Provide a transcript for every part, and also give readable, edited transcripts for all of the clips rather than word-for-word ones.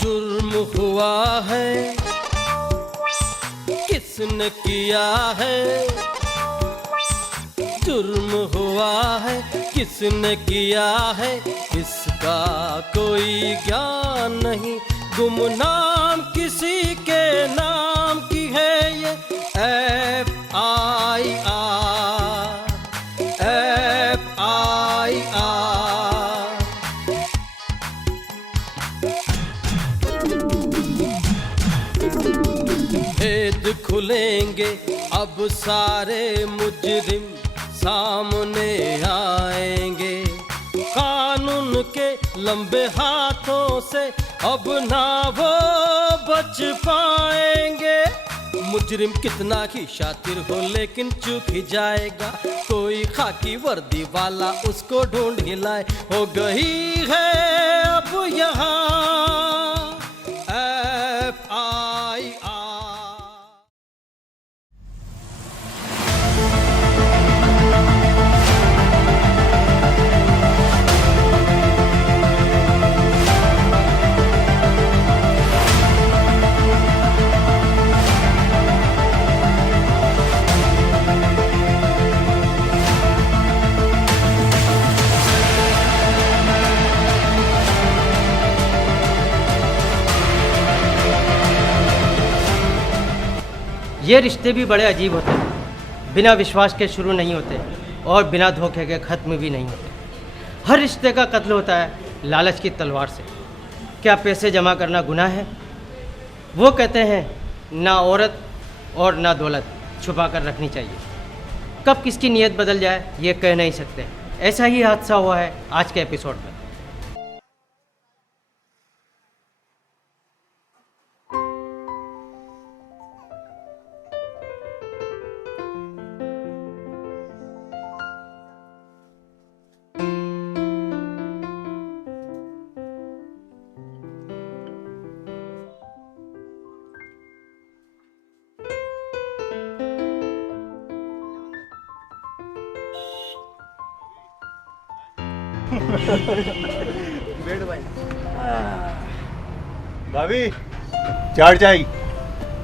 जुर्म हुआ है, किसने किया है? जुर्म हुआ है, किसने किया है? इसका कोई ज्ञान नहीं, गुमनाम किसी के नाम की है ये FIR। भेद खुलेंगे अब सारे मुजरिम सामने आएंगे, कानून के लंबे हाथों से अब ना वो बच पाएंगे। मुजरिम कितना ही शातिर हो लेकिन चूक ही जाएगा, कोई खाकी वर्दी वाला उसको ढूंढ ही लाए। हो गई है अब यहाँ FIR। ये रिश्ते भी बड़े अजीब होते हैं, बिना विश्वास के शुरू नहीं होते और बिना धोखे के ख़त्म भी नहीं होते। हर रिश्ते का कत्ल होता है लालच की तलवार से। क्या पैसे जमा करना गुनाह है? वो कहते हैं ना औरत और ना दौलत छुपा कर रखनी चाहिए। कब किसकी नीयत बदल जाए ये कह नहीं सकते। ऐसा ही हादसा हुआ है आज के एपिसोड में। बैठ भाई। भाभी 4 चाय।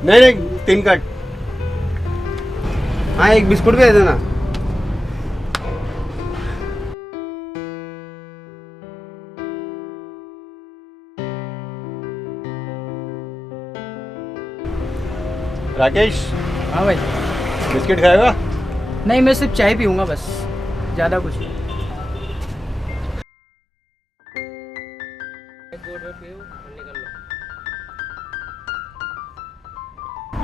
नहीं 3 कट। हाँ, एक बिस्कुट भी दे देना। राकेश हाँ भाई। बिस्किट खाएगा? नहीं, मैं सिर्फ चाय पीऊँगा बस, ज़्यादा कुछ नहीं।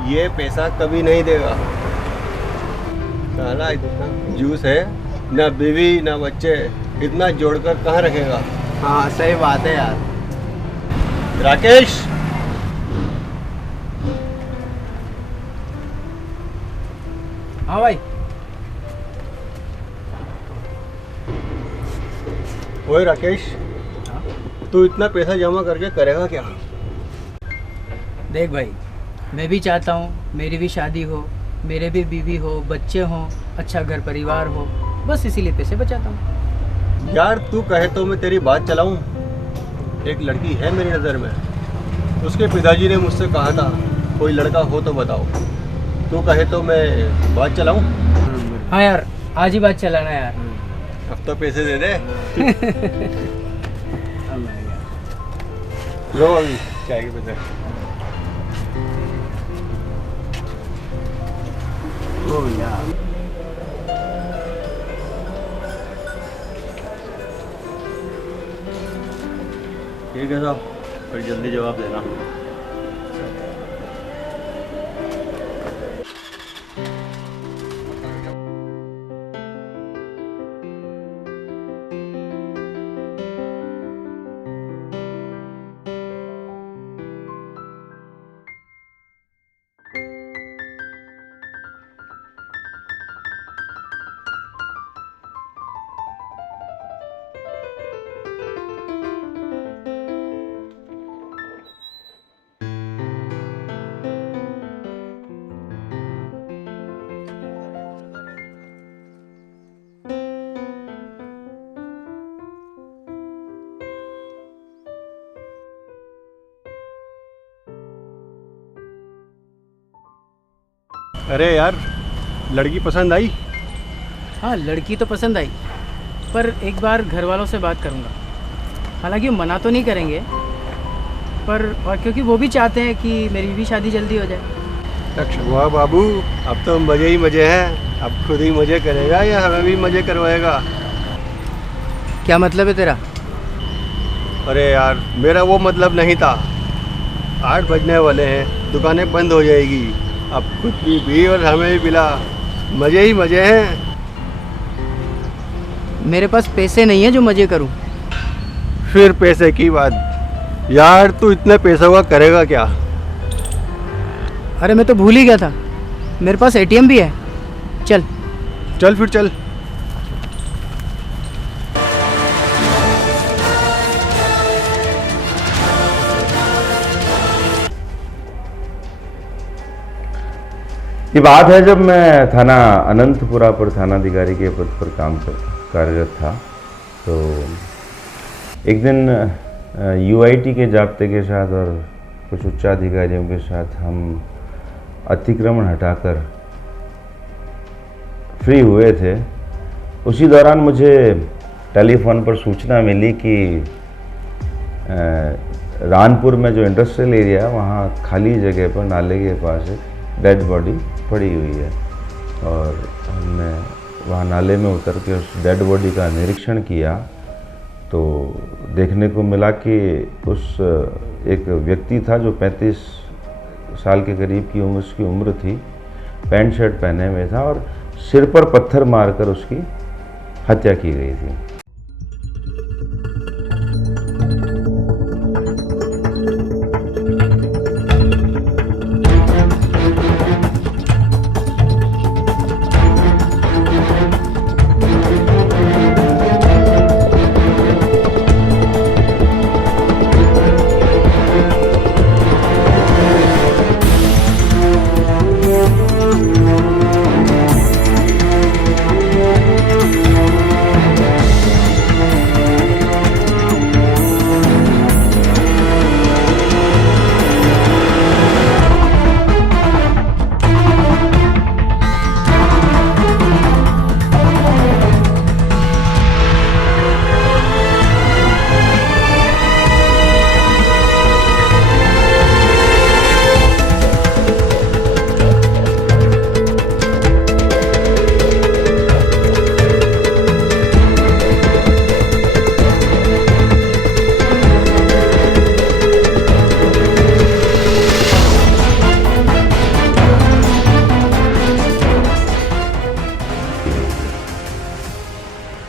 ये पैसा कभी नहीं देगा। साला इतना जूस है, ना बीवी ना बच्चे, इतना जोड़कर कहाँ रखेगा? हाँ सही बात है यार। राकेश हाँ भाई। ओए राकेश, तू इतना पैसा जमा करके करेगा क्या? देख भाई, मैं भी चाहता हूँ मेरी भी शादी हो, मेरे भी बीवी हो, बच्चे हों, अच्छा घर परिवार हो, बस इसीलिए पैसे बचाता हूँ। यार तू कहे तो मैं तेरी बात चलाऊं। एक लड़की है मेरी नज़र में, उसके पिताजी ने मुझसे कहा था कोई लड़का हो तो बताओ। तू कहे तो मैं बात चलाऊं? हाँ यार, आज ही बात चलाना यार। अब तो पैसे दे दे। लो अभी चाय के पैसे। ओ यार, ठीक है साहब, फिर जल्दी जवाब देना। अरे यार, लड़की पसंद आई? हाँ, लड़की तो पसंद आई, पर एक बार घर वालों से बात करूँगा। हालांकि वो मना तो नहीं करेंगे, पर और क्योंकि वो भी चाहते हैं कि मेरी भी शादी जल्दी हो जाए। वाह बाबू, अब तो मज़े ही मज़े हैं। अब खुद ही मज़े करेगा या हमें भी मज़े करवाएगा? क्या मतलब है तेरा? अरे यार, मेरा वो मतलब नहीं था। 8 बजने वाले हैं, दुकानें बंद हो जाएगी। अब खुद भी पी और हमें भी पिला, मज़े ही मज़े हैं। मेरे पास पैसे नहीं है जो मज़े करूँ। फिर पैसे की बात यार, तू इतने पैसों का करेगा क्या? अरे मैं तो भूल ही गया था, मेरे पास एटीएम भी है। चल चल फिर चल। ये बात है जब मैं थाना अनंतपुरा पर थानाधिकारी के पद पर कार्यरत था, तो एक दिन यूआईटी के जाब्ते के साथ और कुछ उच्चाधिकारियों के साथ हम अतिक्रमण हटाकर फ्री हुए थे। उसी दौरान मुझे टेलीफोन पर सूचना मिली कि रानपुर में जो इंडस्ट्रियल एरिया है वहाँ खाली जगह पर नाले के पास एक डेड बॉडी पड़ी हुई है, और हमने वहाँ नाले में उतर के उस डेड बॉडी का निरीक्षण किया तो देखने को मिला कि उस एक व्यक्ति था जो 35 साल के करीब की उसकी उम्र थी, पैंट शर्ट पहने हुए था और सिर पर पत्थर मारकर उसकी हत्या की गई थी।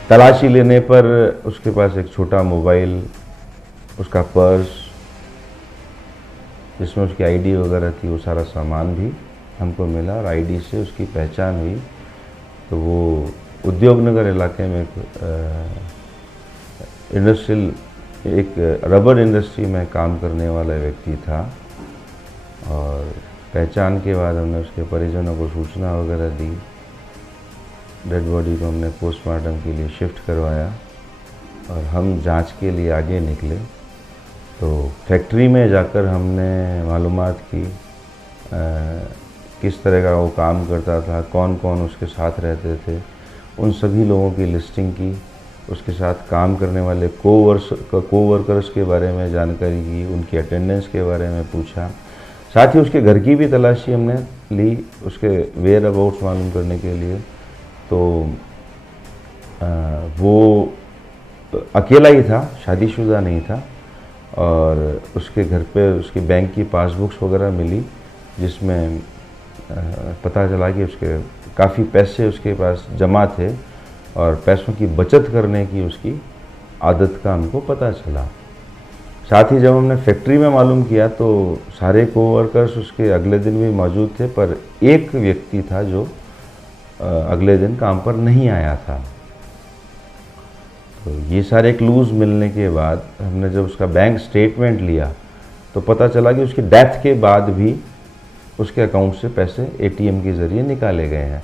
तलाशी लेने पर उसके पास एक छोटा मोबाइल, उसका पर्स जिसमें उसकी आईडी वगैरह थी, वो सारा सामान भी हमको मिला और आईडी से उसकी पहचान हुई। तो वो उद्योगनगर इलाके में एक रबर इंडस्ट्री में काम करने वाला व्यक्ति था, और पहचान के बाद हमने उसके परिजनों को सूचना वगैरह दी। डेड बॉडी को हमने पोस्टमार्टम के लिए शिफ्ट करवाया और हम जांच के लिए आगे निकले। तो फैक्ट्री में जाकर हमने मालूमात की किस तरह का वो काम करता था, कौन कौन उसके साथ रहते थे, उन सभी लोगों की लिस्टिंग की। उसके साथ काम करने वाले कोवर्कर्स के बारे में जानकारी की, उनकी अटेंडेंस के बारे में पूछा। साथ ही उसके घर की भी तलाशी हमने ली, उसके वेयर अबाउट्स मालूम करने के लिए। तो वो अकेला ही था, शादीशुदा नहीं था, और उसके घर पे उसकी बैंक की पासबुक्स वगैरह मिली, जिसमें पता चला कि उसके काफ़ी पैसे उसके पास जमा थे और पैसों की बचत करने की उसकी आदत का हमको पता चला। साथ ही जब हमने फैक्ट्री में मालूम किया तो सारे कोवर्कर्स उसके अगले दिन भी मौजूद थे, पर एक व्यक्ति था जो अगले दिन काम पर नहीं आया था। तो ये सारे क्लूज मिलने के बाद हमने जब उसका बैंक स्टेटमेंट लिया तो पता चला कि उसकी डेथ के बाद भी उसके अकाउंट से पैसे एटीएम के ज़रिए निकाले गए हैं।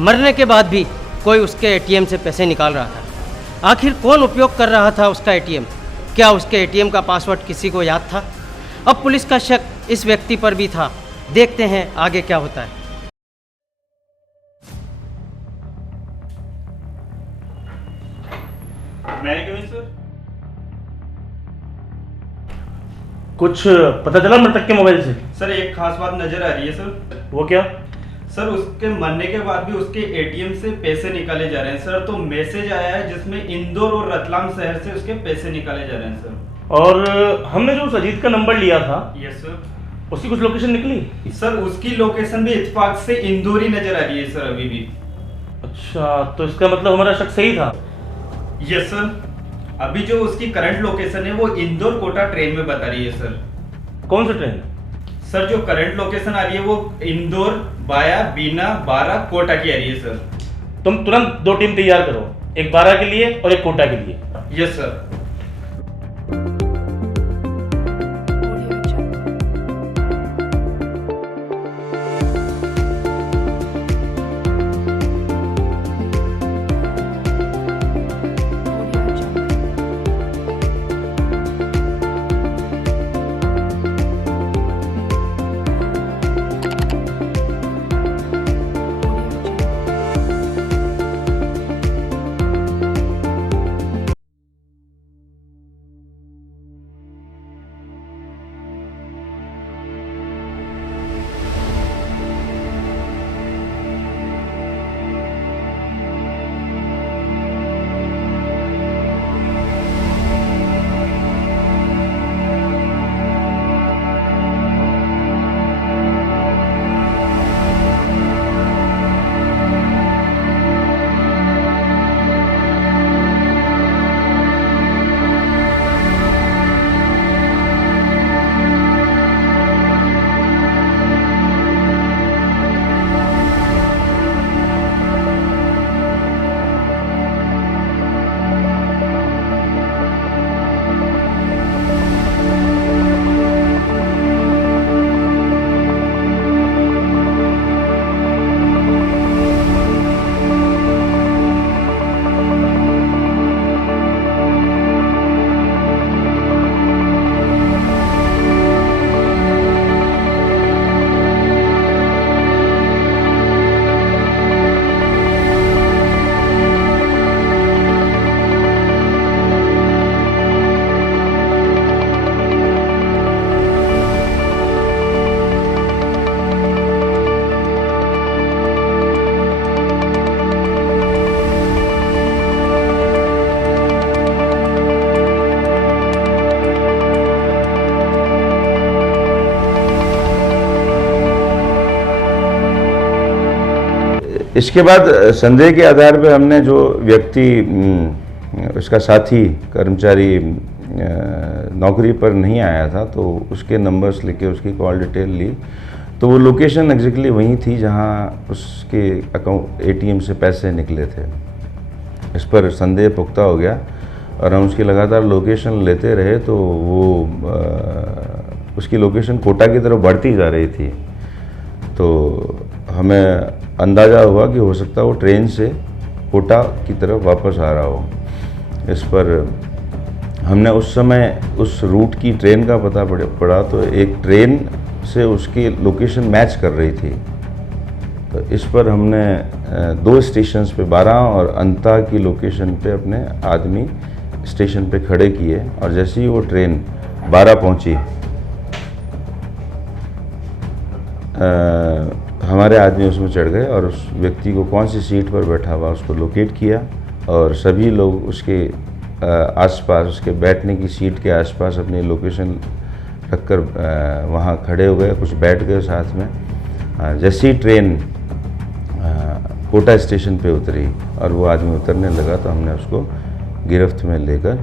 मरने के बाद भी कोई उसके एटीएम से पैसे निकाल रहा था। आखिर कौन उपयोग कर रहा था उसका एटीएम? क्या उसके एटीएम का पासवर्ड किसी को याद था? अब पुलिस का शक इस व्यक्ति पर भी था। देखते हैं आगे क्या होता है। कुछ पता चला मृतक के मोबाइल से? सर एक खास बात नजर आ रही है सर। वो क्या? सर उसके मरने के बाद भी उसके एटीएम से पैसे निकाले जा रहे हैं सर। तो मैसेज आया है जिसमें इंदौर और रतलाम शहर से उसके पैसे निकाले जा रहे हैं सर। और हमने जो उस अजीत का नंबर लिया था, यस सर। उसकी कुछ लोकेशन निकली? सर उसकी लोकेशन भी इत्तेफाक से इंदौर ही नजर आ रही है सर अभी भी। अच्छा, तो इसका मतलब हमारा शक सही था? Yes sir. अभी जो उसकी करंट लोकेशन है वो इंदौर कोटा ट्रेन में बता रही है सर। कौन सा ट्रेन? सर जो करंट लोकेशन आ रही है वो इंदौर बाया बीना 12 कोटा की आ रही है सर। तुम तुरंत 2 टीम तैयार करो, एक 12 के लिए और एक कोटा के लिए। Yes sir. इसके बाद संदेह के आधार पर हमने जो व्यक्ति उसका साथी कर्मचारी नौकरी पर नहीं आया था तो उसके नंबर्स लेके उसकी कॉल डिटेल ली, तो वो लोकेशन एग्जैक्टली वहीं थी जहां उसके अकाउंट एटीएम से पैसे निकले थे। इस पर संदेह पुख्ता हो गया और हम उसकी लगातार लोकेशन लेते रहे तो वो उसकी लोकेशन कोटा की तरफ बढ़ती जा रही थी। तो हमें अंदाज़ा हुआ कि हो सकता है वो ट्रेन से कोटा की तरफ वापस आ रहा हो। इस पर हमने उस समय उस रूट की ट्रेन का पता पड़ा तो एक ट्रेन से उसकी लोकेशन मैच कर रही थी। तो इस पर हमने 2 स्टेशंस पे 12 और अंता की लोकेशन पे अपने आदमी स्टेशन पे खड़े किए और जैसे ही वो ट्रेन 12 पहुंची हमारे आदमी उसमें चढ़ गए और उस व्यक्ति को कौन सी सीट पर बैठा हुआ उसको लोकेट किया और सभी लोग उसके आसपास उसके बैठने की सीट के आसपास अपनी लोकेशन रखकर वहाँ खड़े हो गए, कुछ बैठ गए साथ में। जैसे ही ट्रेन कोटा स्टेशन पे उतरी और वो आदमी उतरने लगा तो हमने उसको गिरफ्त में लेकर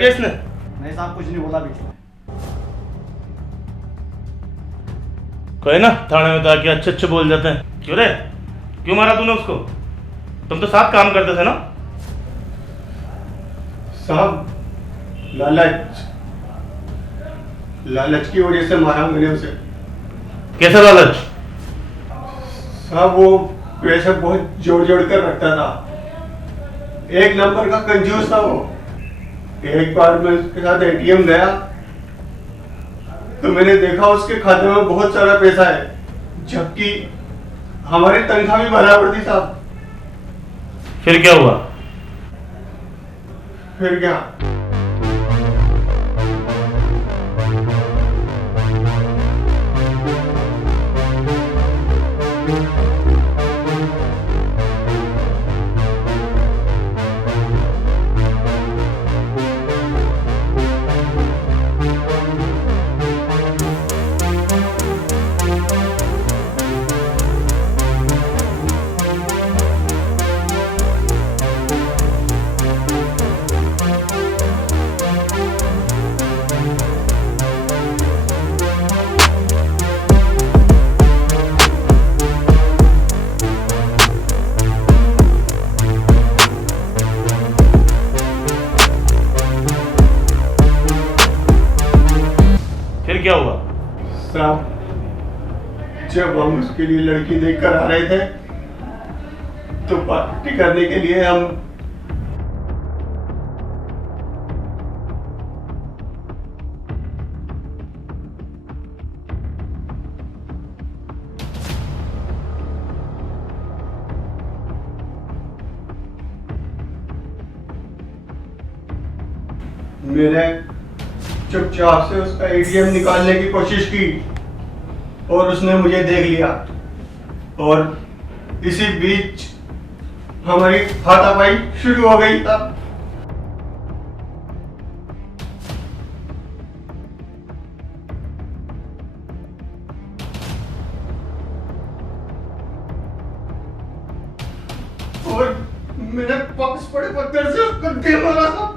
क्या इसने? नहीं साहब, कुछ नहीं बोला बीच में। कहे ना थाने में तो आके अच्छे अच्छे बोल जाते हैं। क्यों रे, क्यों मारा तूने उसको? तुम तो साथ काम करते थे ना? साहब, लालच की वजह से मारा मैंने उसे। कैसा लालच? साहब, वो पैसे बहुत जोड़ जोड़ कर रखता था। एक नंबर का कंजूस था वो। एक बार मैं उसके साथ एटीएम गया तो मैंने देखा उसके खाते में बहुत सारा पैसा है, जबकि हमारी तनख्वाह भी बराबर थी साहब। फिर क्या हुआ? फिर क्या, फिर क्या हुआ? साहब, जब हम उसके लिए लड़की देखकर आ रहे थे तो पार्टी करने के लिए हम मैंने चुपचाप से उसका एटीएम निकालने की कोशिश की और उसने मुझे देख लिया, और इसी बीच हमारी हाथापाई शुरू हो गई। तब और मैंने पक्ष पड़े पत्थर से उसको दे मारा था।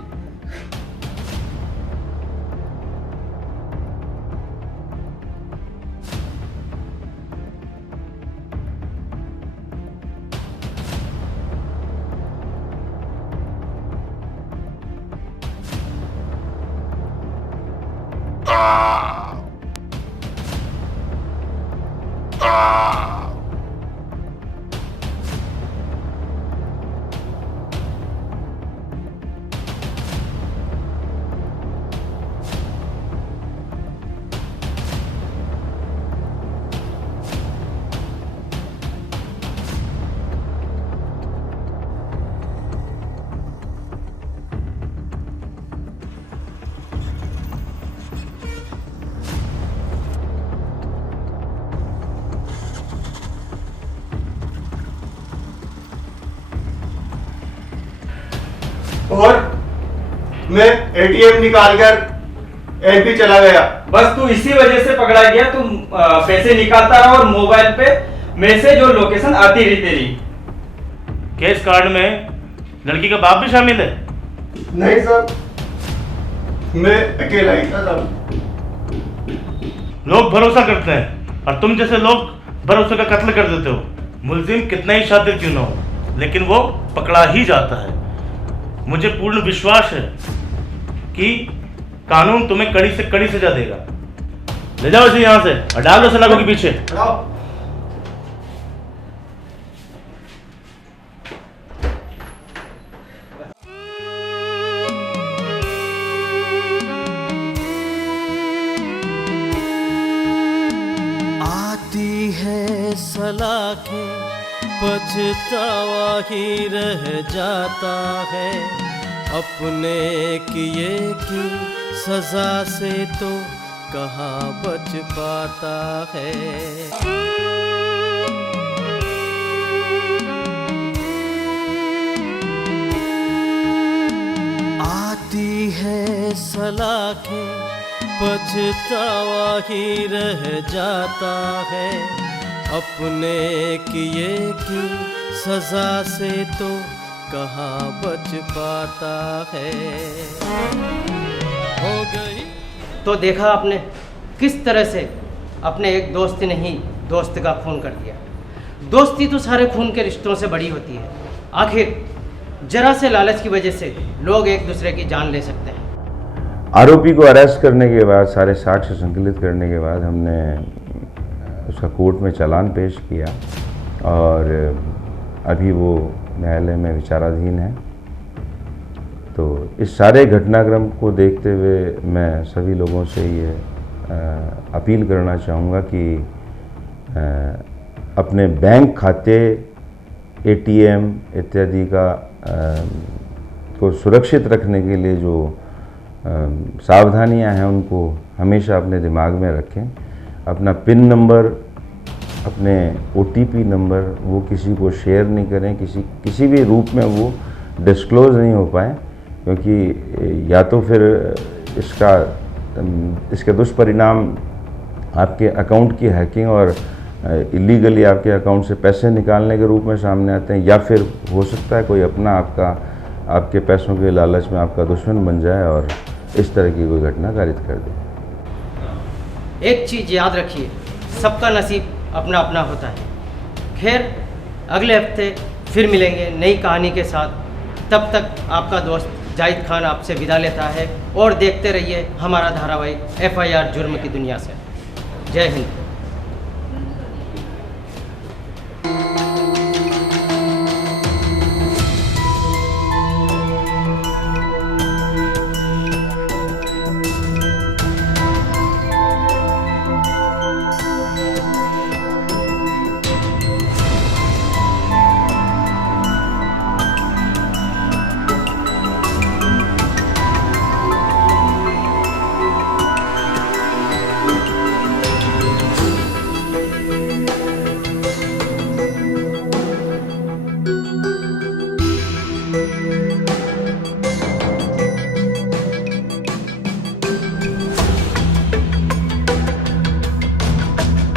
और मैं एटीएम निकालकर एमपी चला गया। बस तू इसी वजह से पकड़ा गया। तू पैसे निकालता रहा और मोबाइल पे मैसेज और लोकेशन आती रही तेरी। केस कार्ड में लड़की का बाप भी शामिल है? नहीं साहब, मैं अकेला ही था साहब। लोग भरोसा करते हैं और तुम जैसे लोग भरोसे का कत्ल कर देते हो। मुलजिम कितना ही शातिर क्यों ना हो, लेकिन वो पकड़ा ही जाता है। मुझे पूर्ण विश्वास है कि कानून तुम्हें कड़ी से कड़ी सजा देगा। ले जाओ इसे यहाँ से और डाल दो सलाखों के पीछे। आती है सलाखें, पछतावा ही रह जाता है। अपने किए की सजा से तो कहाँ बच पाता है। आती है सलाखें, पछतावा ही रह जाता है। अपने किए की सजा से तो कहाँ बच पाता है। हो गई तो देखा आपने किस तरह से अपने एक दोस्त ने ही दोस्त का खून कर दिया। दोस्ती तो सारे खून के रिश्तों से बड़ी होती है। आखिर जरा से लालच की वजह से लोग एक दूसरे की जान ले सकते हैं। आरोपी को अरेस्ट करने के बाद, सारे साक्ष्य संकलित करने के बाद हमने उसका कोर्ट में चालान पेश किया और अभी वो न्यायालय में विचाराधीन है। तो इस सारे घटनाक्रम को देखते हुए मैं सभी लोगों से ये अपील करना चाहूँगा कि अपने बैंक खाते, एटीएम इत्यादि का को सुरक्षित रखने के लिए जो सावधानियां हैं उनको हमेशा अपने दिमाग में रखें। अपना पिन नंबर, अपने ओटीपी नंबर वो किसी को शेयर नहीं करें, किसी भी रूप में वो डिस्क्लोज़ नहीं हो पाए, क्योंकि या तो फिर इसके दुष्परिणाम आपके अकाउंट की हैकिंग और इलीगली आपके अकाउंट से पैसे निकालने के रूप में सामने आते हैं, या फिर हो सकता है कोई अपना आपके पैसों के लालच में आपका दुश्मन बन जाए और इस तरह की कोई घटना कारित कर दे। एक चीज़ याद रखिए, सबका नसीब अपना अपना होता है। खैर, अगले हफ्ते फिर मिलेंगे नई कहानी के साथ। तब तक आपका दोस्त जाहिद खान आपसे विदा लेता है और देखते रहिए हमारा धारावाहिक FIR जुर्म की दुनिया से। जय हिंद।